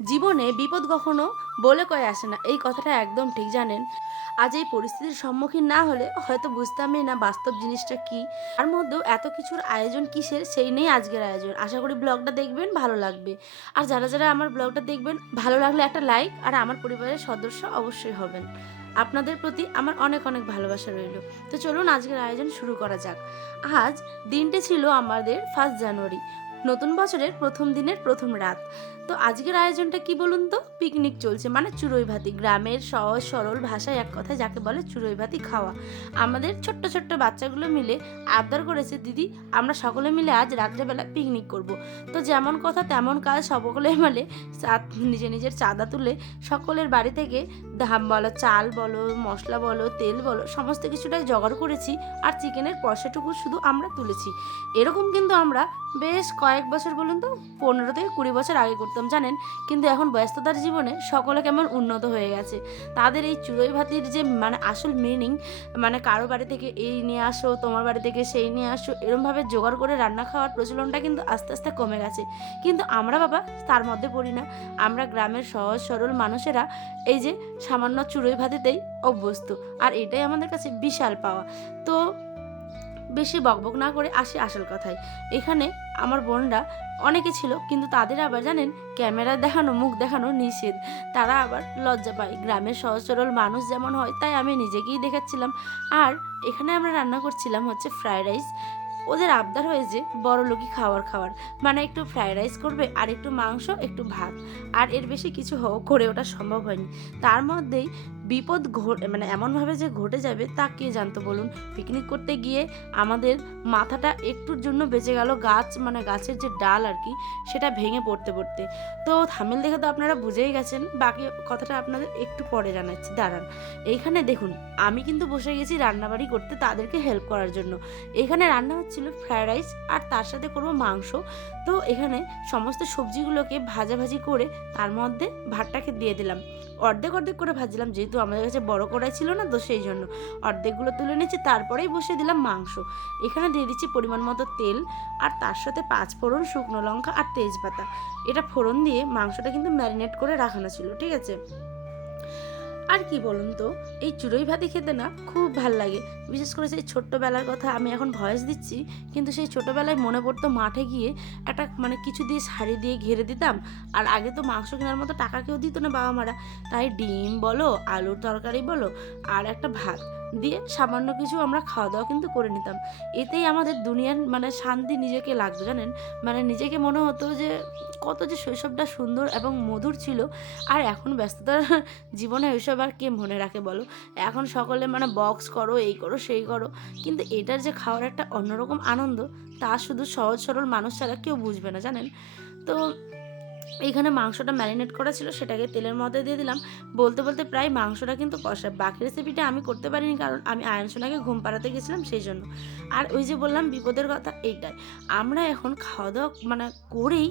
জীবনে বিপদ কখনো বলে কয়ে আসে না, এই কথাটা একদম ঠিক। জানেন, আজ এই পরিস্থিতির সম্মুখীন না হলে হয়তো বুঝতামই না বাস্তব জিনিসটা কি। তার মধ্যেও এত কিছুর আয়োজন কিসের, সেই নিয়ে আজকের আয়োজন। আশা করি ব্লগটা দেখবেন, ভালো লাগবে। আর যারা যারা আমার ব্লগটা দেখবেন, ভালো লাগলে একটা লাইক, আর আমার পরিবারের সদস্য অবশ্যই হবেন। আপনাদের প্রতি আমার অনেক অনেক ভালোবাসা রইল। তো চলুন আজকের আয়োজন শুরু করা যাক। আজ দিনটি ছিল আমাদের 1 জানুয়ারি, নতুন বছরের প্রথম দিনের প্রথম রাত। তো আজকের আয়োজনটা কি বলুন তো? পিকনিক চলছে, মানে চুড়োই ভাতি। গ্রামের সহজ সরল ভাষায় এক কথায় যাকে বলে চুড়োই ভাতি খাওয়া। আমাদের ছোট্ট ছোট্ট বাচ্চাগুলো মিলে আবদার করেছে, দিদি আমরা সকলে মিলে আজ রাত্রেবেলা পিকনিক করব। তো যেমন কথা তেমন কাজ, সকলে মিলে নিজের নিজের চাঁদা তুলে সকলের বাড়ি থেকে ধাম বলো, চাল বলো, মশলা বলো, তেল বলো, সমস্ত কিছুটাই জোগাড় করেছি। আর চিকেনের পয়সাটুকু শুধু আমরা তুলেছি। এরকম কিন্তু আমরা বেশ কয়েক বছর, বলুন তো 15 থেকে 20 বছর আগে করতাম, জানেন। কিন্তু এখন ব্যস্ততার জীবনে সকলে কেমন উন্নত হয়ে গেছে। তাদের এই চুড়োই ভাতির যে মানে আসল মিনিং, মানে কারো বাড়ি থেকে এই নিয়ে আসো, তোমার বাড়ি থেকে সেই নিয়ে আসো, এরমভাবে জোগাড় করে রান্না খাওয়ার প্রচলনটা কিন্তু আস্তে আস্তে কমে গেছে। কিন্তু আমরা বাবা তার মধ্যে পড়ি না। আমরা গ্রামের সহজ সরল মানুষেরা এই যে সামান্য চুড়োই ভাতিতেই অভ্যস্ত। আর এটাই আমাদের কাছে বিশাল পাওয়া। তো বেশি বকবক না করে আসি আসল কথায়। এখানে আমার বোনরা অনেকে ছিল, কিন্তু তাদের আবার জানেন ক্যামেরা দেখানো, মুখ দেখানো নিষেধ। তারা আবার লজ্জা পায়। গ্রামের সহজ সরল মানুষ যেমন হয়, তাই আমি নিজেকেই দেখাচ্ছিলাম। আর এখানে আমরা রান্না করছিলাম হচ্ছে ফ্রায়েড রাইস। ওদের আবদার হয়েছে বড়লোকি খাবার খাওয়ার, মানে একটু ফ্রায়েড রাইস করবে, আর একটু মাংস, একটু ভাত। আর এর বেশি কিছু করে ওটা সম্ভব হয়নি। তার মধ্যেই বিপদ মানে এমনভাবে যে ঘটে যাবে তা কে জানতো বলুন। পিকনিক করতে গিয়ে আমাদের মাথাটা একটুর জন্য বেঁচে গেল। গাছ, মানে গাছের যে ডাল আর কি, সেটা ভেঙে পড়তে পড়তে। তো থামেল দেখে তো আপনারা বুঝেই গেছেন, বাকি কথাটা আপনাদের একটু পরে জানাচ্ছি, দাঁড়ান। এইখানে দেখুন, আমি কিন্তু বসে গেছি রান্নাবাড়ি করতে তাদেরকে হেল্প করার জন্য। এখানে রান্না হচ্ছিল ফ্রায়েড রাইস, আর তার সাথে করবো মাংস। তো এখানে সমস্ত সবজিগুলোকে ভাজাভাজি করে তার মধ্যে ভাতটাকে দিয়ে দিলাম। অর্ধেক অর্ধেক করে ভাজলাম, যেহেতু আমাদের কাছে বড় কড়াই ছিল না, তো সেই জন্য অর্ধেকগুলো তুলে নিচ্ছি। তারপরেই বসিয়ে দিলাম মাংস। এখানে দিয়ে দিচ্ছি পরিমাণ মতো তেল, আর তার সাথে 5 ফোড়ন, শুকনো লঙ্কা আর তেজপাতা। এটা ফোড়ন দিয়ে মাংসটা কিন্তু ম্যারিনেট করে রাখানো ছিল, ঠিক আছে। আর কি বলুন তো, এই চুড়োই ভাতি খেতে না খুব ভাল লাগে। বিশেষ করে সেই ছোট্টবেলার কথা আমি এখন ভয়েস দিচ্ছি, কিন্তু সেই ছোটোবেলায় মনে পড়তো মাঠে গিয়ে একটা মানে কিছু দিয়ে শাড়ি দিয়ে ঘিরে দিতাম। আর আগে তো মাংস কেনার মতো টাকা কেউ দিত না বাবা মারা, তাই ডিম বলো, আলুর তরকারি বলো, আর একটা ভাত দিয়ে সামান্য কিছু আমরা খাওয়া দাওয়া কিন্তু করে নিতাম। এতেই আমাদের দুনিয়ার মানে শান্তি নিজেকে লাগতো, জানেন। মানে নিজেকে মনে হতো যে কত যে শৈশবটা সুন্দর এবং মধুর ছিল। আর এখন ব্যস্ততার জীবনে ওইসব আর কে মনে রাখে বলো। এখন সকলে মানে বক্স করো, এই করো, সেই করো, কিন্তু এটার যে খাওয়ার একটা অন্যরকম আনন্দ, তা শুধু সহজ সরল মানুষ ছাড়া কেউ বুঝবে না, জানেন। তো এইখানে মাংসটা ম্যারিনেট করা ছিল, সেটাকে তেলের মধ্যে দিয়ে দিলাম। বলতে বলতে প্রায় মাংসটা কিন্তু কষা। বাকি রেসিপিটা আমি করতে পারিনি, কারণ আমি আয়নসোনাকে ঘুম পাড়াতে গেছিলাম সেই জন্য। আর ওই যে বললাম বিপদের কথা, এইটাই। আমরা এখন খাওয়া দাওয়া মানে করেই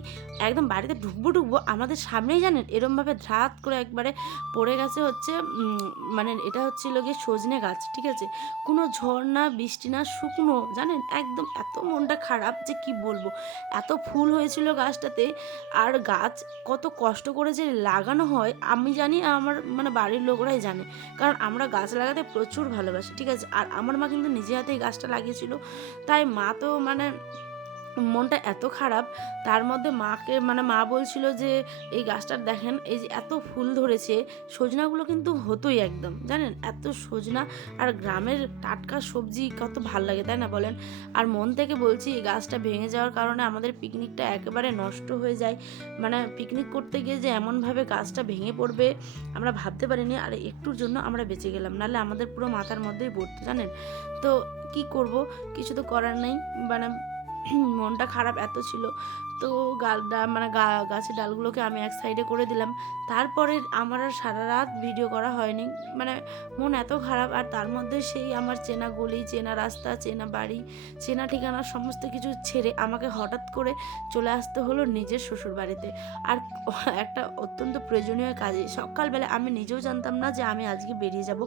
একদম বাড়িতে ঢুকবো ঢুকবো, আমাদের সামনেই জানেন এরমভাবে ধ্রাত করে একবারে পড়ে গেছে হচ্ছে মানে এটা হচ্ছিল গিয়ে সজনে গাছ, ঠিক আছে। কোনো ঝড় না, বৃষ্টি না, শুকনো, জানেন একদম। এত মনটা খারাপ যে কি বলবো। এত ফুল হয়েছিল গাছটাতে। আর গাছ কত কষ্ট করে যে লাগানো হয় আমি জানি, আমার মানে বাড়ির লোকরাই জানে, কারণ আমরা গাছ লাগাতে প্রচুর ভালোবাসি, ঠিক আছে। আর আমার মা কিন্তু নিজে হাতেই গাছটা লাগিয়েছিল। তাই মা তো মানে মনটা এত খারাপ। তার মধ্যে মাকে মানে মা বলছিল যে এই গাছটার দেখেন, এই যে এত ফুল ধরেছে, সজনাগুলো কিন্তু হতোই একদম, জানেন এত সজনা। আর গ্রামের টাটকা সবজি কত ভাল লাগে, তাই না বলেন। আর মন থেকে বলছি, এই গাছটা ভেঙে যাওয়ার কারণে আমাদের পিকনিকটা একেবারে নষ্ট হয়ে যায়। মানে পিকনিক করতে গিয়ে যে এমনভাবে গাছটা ভেঙে পড়বে আমরা ভাবতে পারিনি। আর একটুর জন্য আমরা বেঁচে গেলাম, নাহলে আমাদের পুরো মাথার মধ্যেই পড়তো, জানেন। তো কি করব, কিছু তো করার নেই। মানে মনটা খারাপ এত ছিল। তো মানে গাছের ডালগুলোকে আমি এক সাইডে করে দিলাম। তারপরে আমার আর সারা রাত ভিডিও করা হয়নি। মানে মন এত খারাপ। আর তার মধ্যে সেই আমার চেনা গলি, চেনা রাস্তা, চেনা বাড়ি, চেনা ঠিকানা সমস্ত কিছু ছেড়ে আমাকে হঠাৎ করে চলে আসতে হলো নিজের শ্বশুর বাড়িতে। আর একটা অত্যন্ত প্রয়োজনীয় কাজে। সকালবেলা আমি নিজেও জানতাম না যে আমি আজকে বেরিয়ে যাব।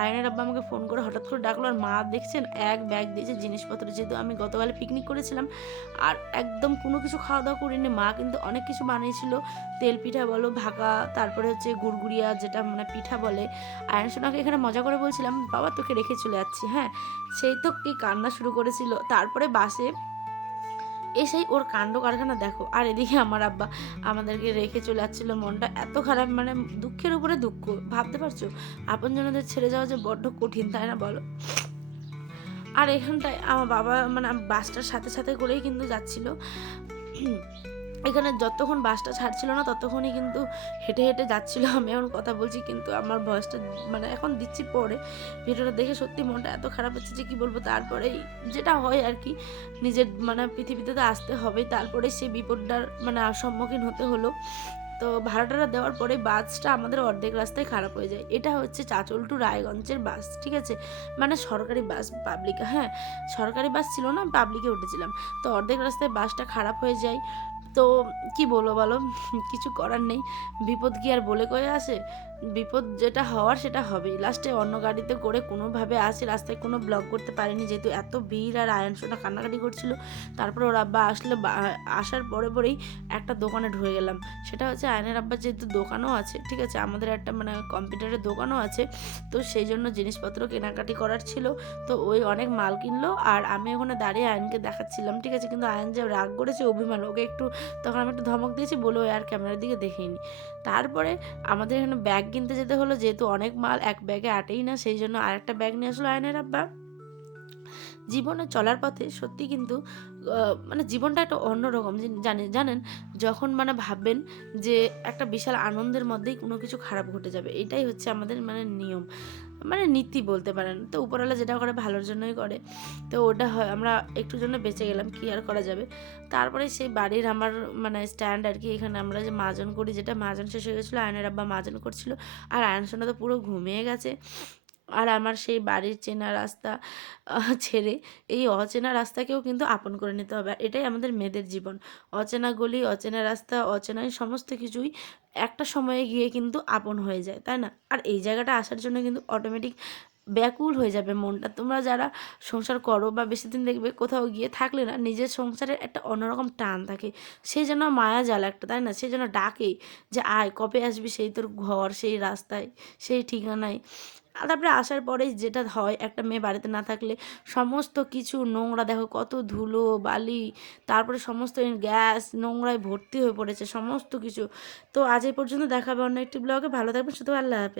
আয়নের আব্বা আমাকে ফোন করে হঠাৎ করে ডাকলো। আর মা দেখছেন এক ব্যাগ দিয়েছে জিনিসপত্র, যেহেতু আমি গতকালে পিকনিক করেছিলাম। আর একদম কোনো কিছু খাওয়া দাওয়া করিনি। মা কিন্তু অনেক কিছু বানিয়েছিল। তেল পিঠা বলো, ভাকা, তারপরে হচ্ছে গুড়গুড়িয়া যেটা মানে পিঠা বলে। আয়ন সোনাকে এখানে মজা করে বলছিলাম, বাবা তোকে রেখে চলে যাচ্ছি, হ্যাঁ। সেই তো কি কান্না শুরু করেছিল। তারপরে বাসে এসেই ওর কাণ্ড কারখানা দেখো। আর এদিকে আমার আব্বা আমাদেরকে রেখে চলে যাচ্ছিলো। মনটা এত খারাপ, মানে দুঃখের উপরে দুঃখ। ভাবতে পারছো আপনজনদের ছেড়ে যাওয়া যে বড্ড কঠিন, তাই না বলো? আর এখানটায় আমার বাবা মানে বাসটার সাথে সাথে করেই কিন্তু যাচ্ছিল। এখানে যতক্ষণ বাসটা ছাড়ছিল না ততক্ষণই কিন্তু হেঁটে হেঁটে যাচ্ছিল। আমি এখন কথা বলছি কিন্তু আমার ভয়েসটা মানে এখন দিচ্ছি পরে। ভিডিওটা দেখে সত্যি মনটা এত খারাপ হচ্ছে যে কী বলবো। তারপরেই যেটা হয় আর কি, নিজের মানে পৃথিবীতে তো আসতে হবেই। তারপরে সেই বিপদটার মানে সম্মুখীন হতে হলো। তো ভাড়াটা দেওয়ার পরে বাসটা আমাদের অর্ধেক রাস্তায় খারাপ হয়ে যায়। এটা হচ্ছে চাঁচল টু রায়গঞ্জের বাস, ঠিক আছে, মানে সরকারি বাস, পাবলিক, হ্যাঁ সরকারি বাস ছিল না, পাবলিকে উঠেছিলাম। তো অর্ধেক রাস্তায় বাসটা খারাপ হয়ে যায়। তো কি বলবো বলো, কিছু করার নেই। বিপদ কি আর বলে কয়ে আসে? বিপদ যেটা হওয়ার সেটা হবেই। লাস্টে অন্য গাড়িতে করে কোনোভাবে আসে, রাস্তায় কোনো ব্লক করতে পারিনি যেহেতু এত ভিড়। আর আয়ন সোনা কান্নাকাটি করছিল। তারপর ওর আব্বা আসলে আসার পরে পরেই একটা দোকানে ঢুকে গেলাম। সেটা হচ্ছে আয়নের আব্বার যেহেতু দোকানও আছে, ঠিক আছে, আমাদের একটা মানে কম্পিউটারের দোকানও আছে। তো সেই জন্য জিনিসপত্র কেনাকাটি করার ছিল। তো ওই অনেক মাল কিনলো আর আমি ওখানে দাঁড়িয়ে আয়নকে দেখাচ্ছিলাম, ঠিক আছে। কিন্তু আয়ন যে রাগ করেছে, অভিমান, ওকে একটু তখন আমি একটু ধমক দিয়েছি বলে ওই আর ক্যামেরার দিকে দেখেইনি। তারপরে আমাদের এখানে ব্যাগ কিনতে যেতে হলো, যেহেতু অনেক মাল এক ব্যাগে আটেই না, সেই জন্য আরেকটা ব্যাগ নিয়ে আসলো আয়নের আব্বা। জীবনে চলার পথে সত্যি কিন্তু মানে জীবনটা একটা অন্যরকম জানেন, যখন মানে ভাববেন যে একটা বিশাল আনন্দের মধ্যেই কোনো কিছু খারাপ ঘটে যাবে। এটাই হচ্ছে আমাদের মানে নিয়ম, মানে নীতি বলতে পারেন। তো উপরওয়ালা যেটা করে ভালোর জন্যই করে। তো ওটা হয়, আমরা একটু জন্য বেঁচে গেলাম, কি আর করা যাবে। তারপরে সেই বাড়ির আমার মানে স্ট্যান্ড আর কি, এখানে আমরা যে মাজন করি, যেটা মাজন শেষ হয়ে গেছিলো, আয়নের আব্বা মাজন করছিল। আর আয়ন সোনা তো পুরো ঘুমিয়ে গেছে। আর আমার সেই বাড়ির চেনা রাস্তা ছেড়ে এই অচেনা রাস্তাকেও কিন্তু আপন করে নিতে হবে। আর এটাই আমাদের মেয়েদের জীবন। অচেনা গলি, অচেনা রাস্তা, অচেনা সমস্ত কিছুই একটা সময়ে গিয়ে কিন্তু আপন হয়ে যায়, তাই না? আর এই জায়গাটা আসার জন্য কিন্তু অটোমেটিক ব্যাকুল হয়ে যাবে মনটা। তোমরা যারা সংসার করো বা বেশি দিন দেখবে কোথাও গিয়ে থাকলে না, নিজের সংসারের একটা অন্যরকম টান থাকে। সেই জন্য মায়া জাল একটা, তাই না? সেই জন্য ডাকেই যে আয়, কবে আসবি সেই তোর ঘর, সেই রাস্তায়, সেই ঠিকানায়। আর তারপরে আসার পরেই যেটা হয়, একটা মেয়ে বাড়িতে না থাকলে সমস্ত কিছু নোংরা, দেখো কত ধুলো বালি, তারপরে সমস্ত গ্যাস নোংরায় ভর্তি হয়ে পড়েছে সমস্ত কিছু। তো আজ এই পর্যন্ত, দেখা হবে অন্য একটি ব্লগে। ভালো থাকবেন, শুধু আল্লাহ হাফেজ।